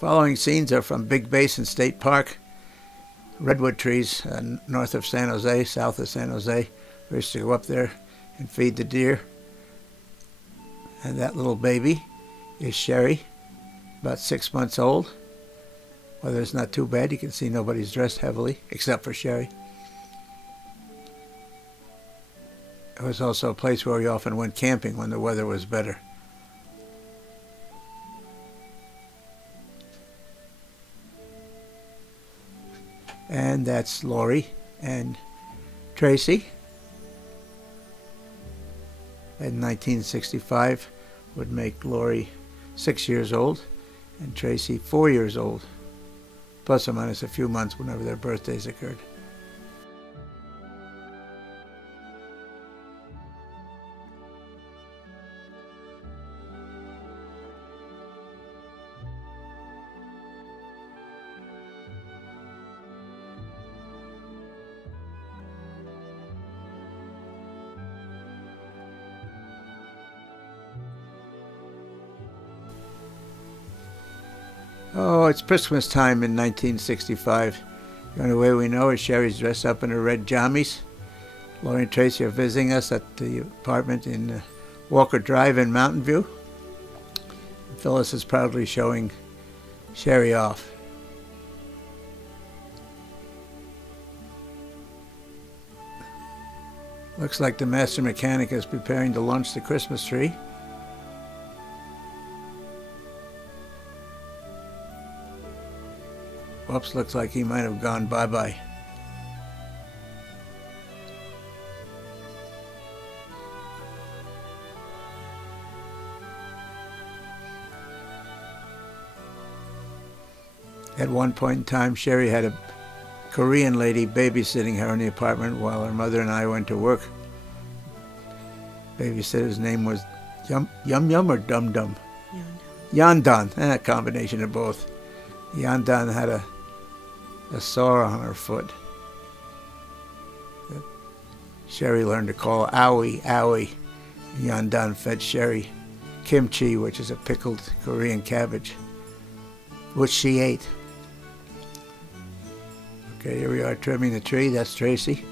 Following scenes are from Big Basin State Park. Redwood trees north of San Jose, south of San Jose. We used to go up there and feed the deer. And that little baby is Sherry, about 6 months old. Weather's not too bad. You can see nobody's dressed heavily, except for Sherry. It was also a place where we often went camping when the weather was better. And that's Lori and Tracy. In 1965 would make Lori 6 years old and Tracy 4 years old, plus or minus a few months whenever their birthdays occurred. Oh, it's Christmas time in 1965. The only way we know is Sherry's dressed up in her red jammies. Lori and Tracy are visiting us at the apartment in Walker Drive in Mountain View. And Phyllis is proudly showing Sherry off. Looks like the master mechanic is preparing to launch the Christmas tree. Whoops, looks like he might have gone bye-bye. At one point in time, Sherry had a Korean lady babysitting her in the apartment while her mother and I went to work. Babysitter's name was Yum Yum or Dum Dum? Yandan, a combination of both. Yandan had a sore on her foot that Sherry learned to call Owie, Owie. Yandan fed Sherry kimchi, which is a pickled Korean cabbage, which she ate. Okay, here we are trimming the tree. That's Tracy.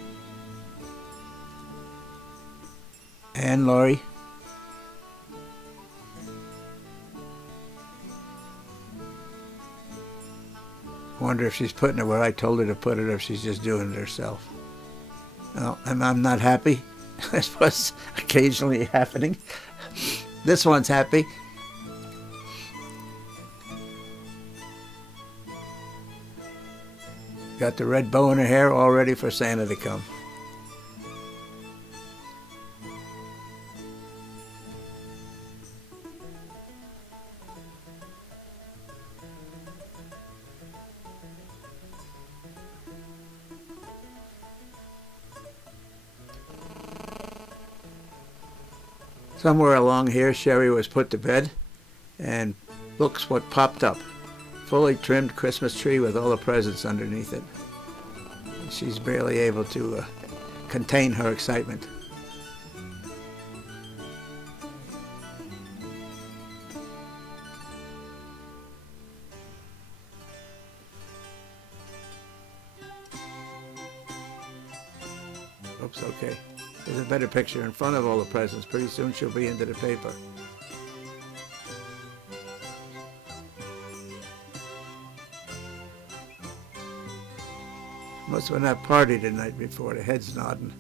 And Lori. Wonder if she's putting it where I told her to put it or if she's just doing it herself. Well, I'm not happy. That's what's occasionally happening. This one's happy. Got the red bow in her hair all ready for Santa to come. Somewhere along here, Sherry was put to bed, and looks what popped up. Fully trimmed Christmas tree with all the presents underneath it. She's barely able to contain her excitement. Oops, okay. There's a better picture in front of all the presents. Pretty soon she'll be into the paper. Must have been that party the night before. The head's nodding.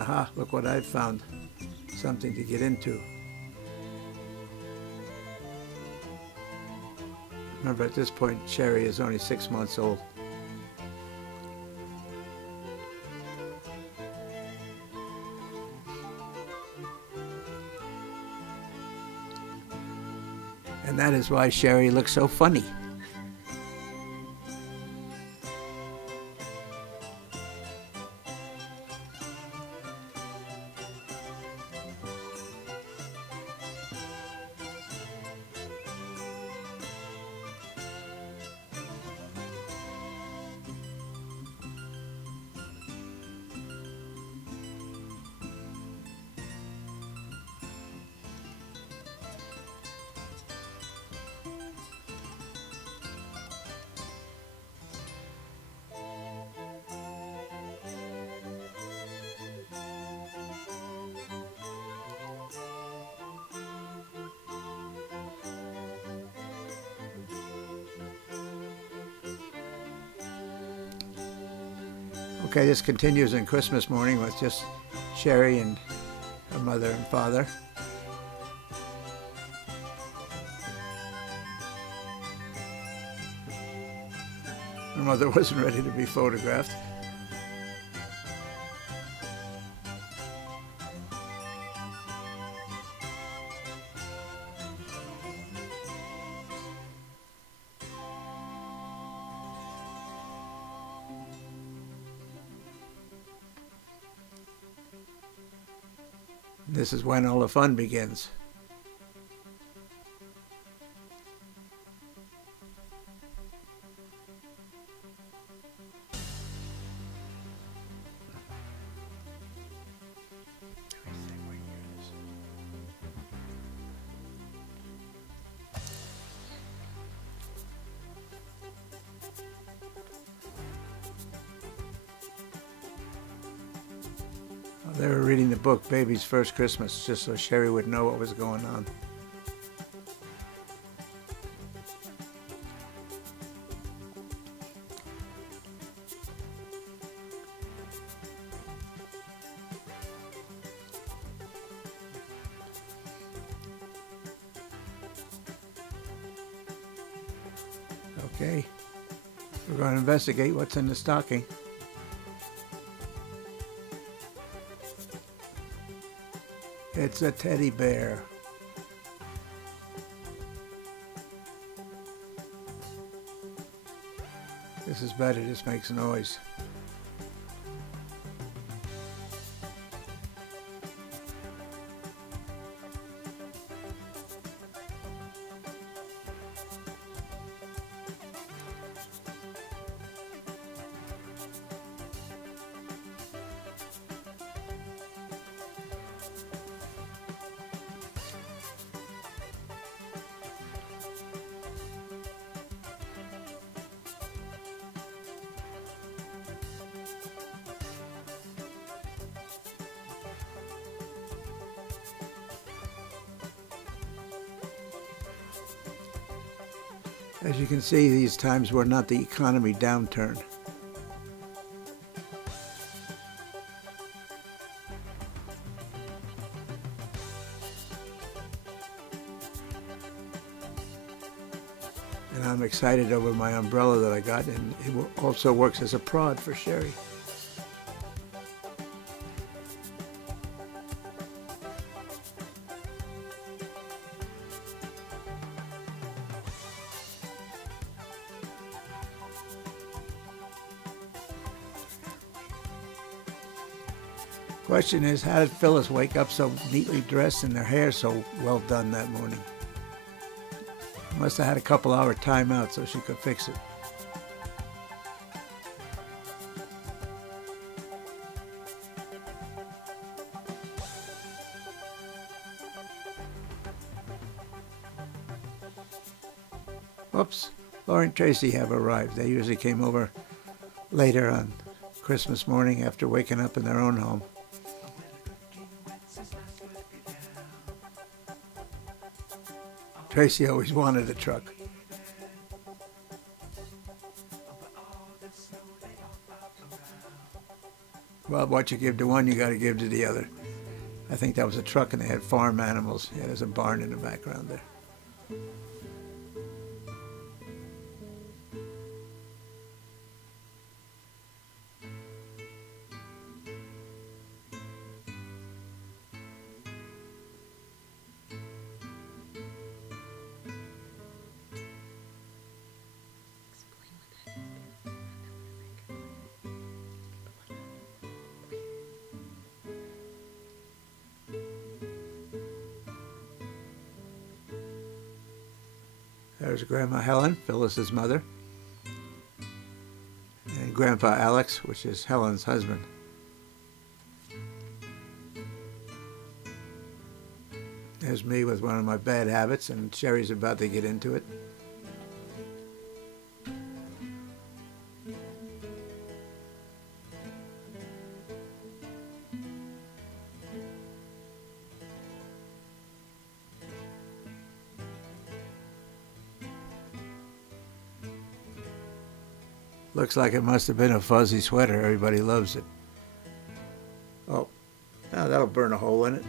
Aha, look what I've found. Something to get into. Remember, at this point, Sherry is only 6 months old. And that is why Sherry looks so funny. Okay, this continues on Christmas morning with just Sherry and her mother and father. Her mother wasn't ready to be photographed. This is when all the fun begins. They were reading the book, Baby's First Christmas, just so Sherry would know what was going on. Okay, we're going to investigate what's in the stocking. It's a teddy bear. This is better, this makes noise. As you can see, these times were not the economy downturn. And I'm excited over my umbrella that I got, and it also works as a prod for Sherry. Question is, how did Phyllis wake up so neatly dressed and her hair so well done that morning? Must have had a couple-hour timeout so she could fix it. Whoops, Laurie and Tracy have arrived. They usually came over later on Christmas morning after waking up in their own home. Tracy always wanted a truck. Well, what you give to one, you got to give to the other. I think that was a truck, and they had farm animals. Yeah, there's a barn in the background there. There's Grandma Helen, Phyllis's mother, and Grandpa Alex, which is Helen's husband. There's me with one of my bad habits, and Sherry's about to get into it. Looks like it must have been a fuzzy sweater. Everybody loves it. Oh, now that'll burn a hole in it.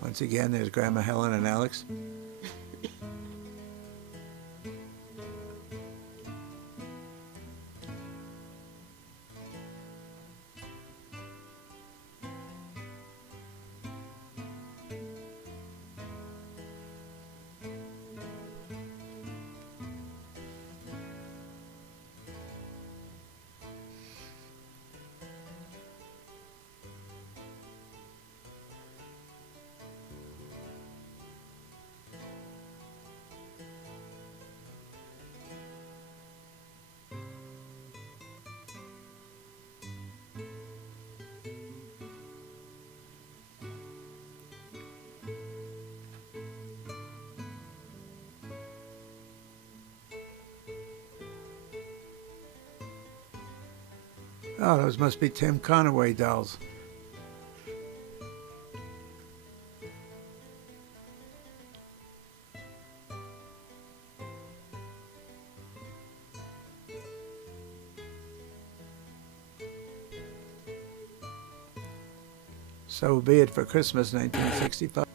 Once again, there's Grandma Helen and Alex. Oh, those must be Tim Conaway dolls. So be it for Christmas 1965.